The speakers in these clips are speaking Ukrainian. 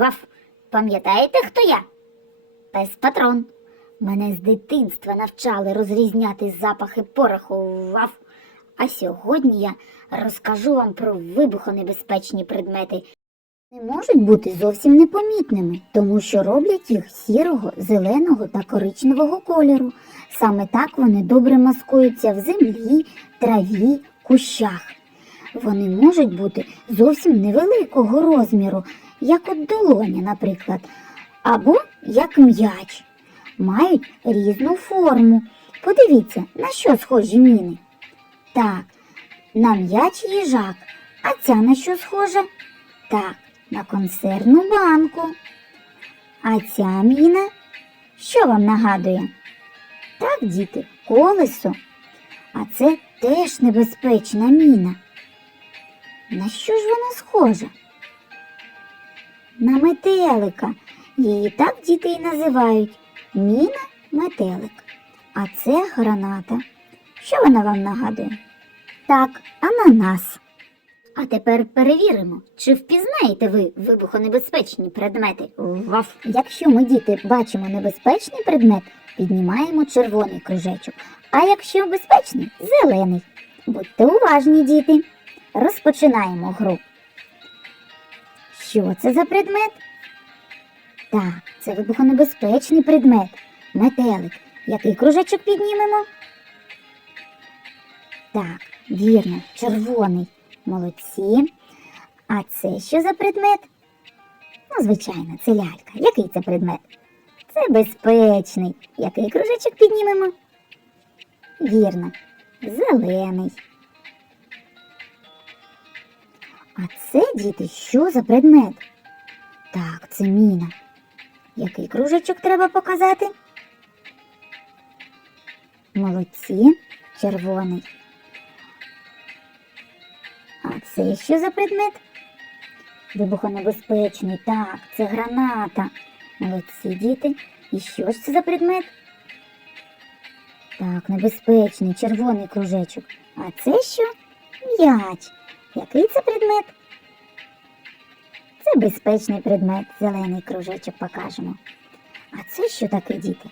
Ваф! Пам'ятаєте, хто я? Пес патрон. Мене з дитинства навчали розрізняти запахи пороху ваф. А сьогодні я розкажу вам про вибухонебезпечні предмети. Не можуть бути зовсім непомітними, тому що роблять їх сірого, зеленого та коричневого кольору. Саме так вони добре маскуються в землі, траві, кущах. Вони можуть бути зовсім невеликого розміру, як от долоня, наприклад, або як м'яч. Мають різну форму. Подивіться, на що схожі міни. Так, на м'яч їжак. А ця на що схожа? Так, на консервну банку. А ця міна, що вам нагадує? Так, діти, колесо. А це теж небезпечна міна. На що ж вона схожа? На метелика. Її так діти і називають. Міна метелик. А це граната. Що вона вам нагадує? Так, ананас. А тепер перевіримо, чи впізнаєте ви вибухонебезпечні предмети. Ваф. Якщо ми діти бачимо небезпечний предмет, піднімаємо червоний кружечок. А якщо безпечний зелений. Будьте уважні, діти. Розпочинаємо гру. Що це за предмет? Так, це вибухонебезпечний предмет. Метелик. Який кружечок піднімемо? Так, вірно, червоний. Молодці. А це що за предмет? Ну, звичайно, це лялька. Який це предмет? Це безпечний. Який кружечок піднімемо? Вірно, зелений. А це, діти, що за предмет? Так, це міна. Який кружечок треба показати? Молодці, червоний. А це що за предмет? Вибухонебезпечний. Так, це граната. Молодці діти. І що ж це за предмет? Так, небезпечний, червоний кружечок. А це що? М'яч. Який це предмет? Це безпечний предмет, зелений кружечок покажемо. А це що таке, діти?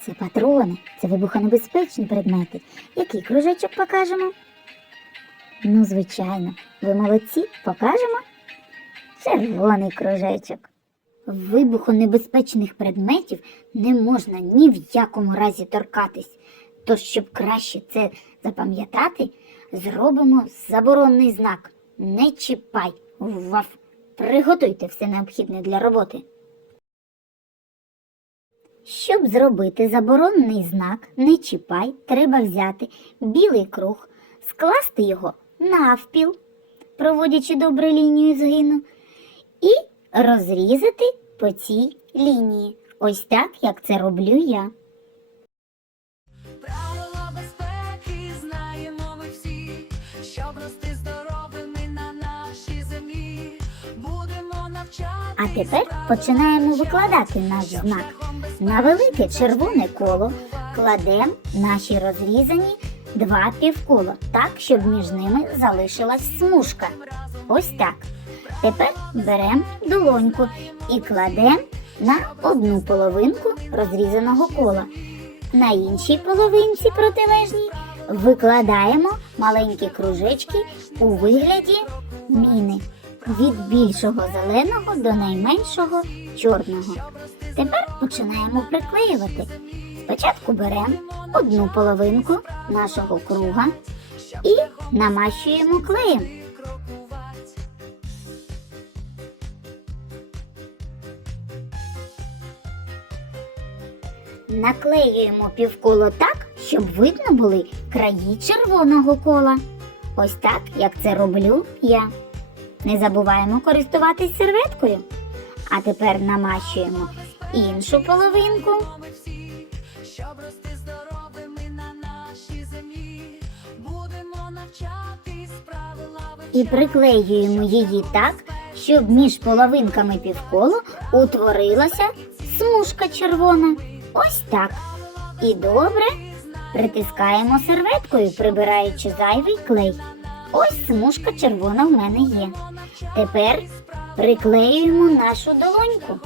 Це патрони, це вибухонебезпечні предмети. Який кружечок покажемо? Ну, звичайно, ви молодці, покажемо. Червоний кружечок. Вибухонебезпечних предметів не можна ні в якому разі торкатись. Тож, щоб краще це запам'ятати, зробимо заборонний знак. Не чіпай. Ваф. Приготуйте все необхідне для роботи. Щоб зробити заборонений знак не чіпай, треба взяти білий круг, скласти його навпіл, проводячи добре лінію згину, і розрізати по цій лінії. Ось так, як це роблю я. А тепер починаємо викладати наш знак. На велике червоне коло кладемо наші розрізані два півкола, так, щоб між ними залишилась смужка. Ось так. Тепер беремо долоньку і кладемо на одну половинку розрізаного кола. На іншій половинці протилежній викладаємо маленькі кружечки у вигляді міни від більшого зеленого до найменшого чорного. Тепер починаємо приклеювати. Спочатку беремо одну половинку нашого круга і намащуємо клеєм. Наклеюємо півколо так, щоб видно були краї червоного кола. Ось так, як це роблю я. Не забуваємо користуватись серветкою. А тепер намащуємо іншу половинку. І приклеюємо її так, щоб між половинками півколу утворилася смужка червона. Ось так. І добре притискаємо серветкою, прибираючи зайвий клей. Ось смужка червона в мене є. Тепер приклеюємо нашу долоньку.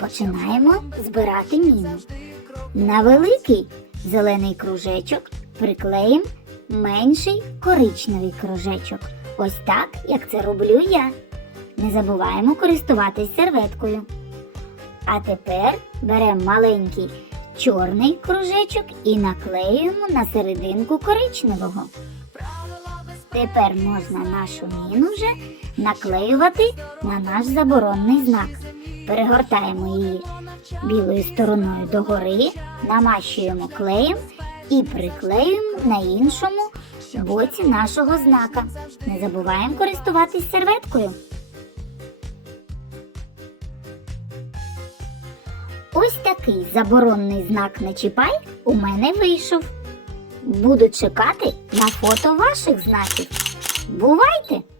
Починаємо збирати міну. На великий зелений кружечок приклеїмо менший коричневий кружечок. Ось так, як це роблю я. Не забуваємо користуватись серветкою. А тепер беремо маленький чорний кружечок і наклеюємо на серединку коричневого. Тепер можна нашу міну вже наклеювати на наш заборонний знак. Перегортаємо її білою стороною догори, намащуємо клеєм і приклеюємо на іншому боці нашого знака. Не забуваємо користуватись серветкою. Ось такий заборонний знак не чіпай у мене вийшов. Буду чекати на фото ваших знаків. Бувайте!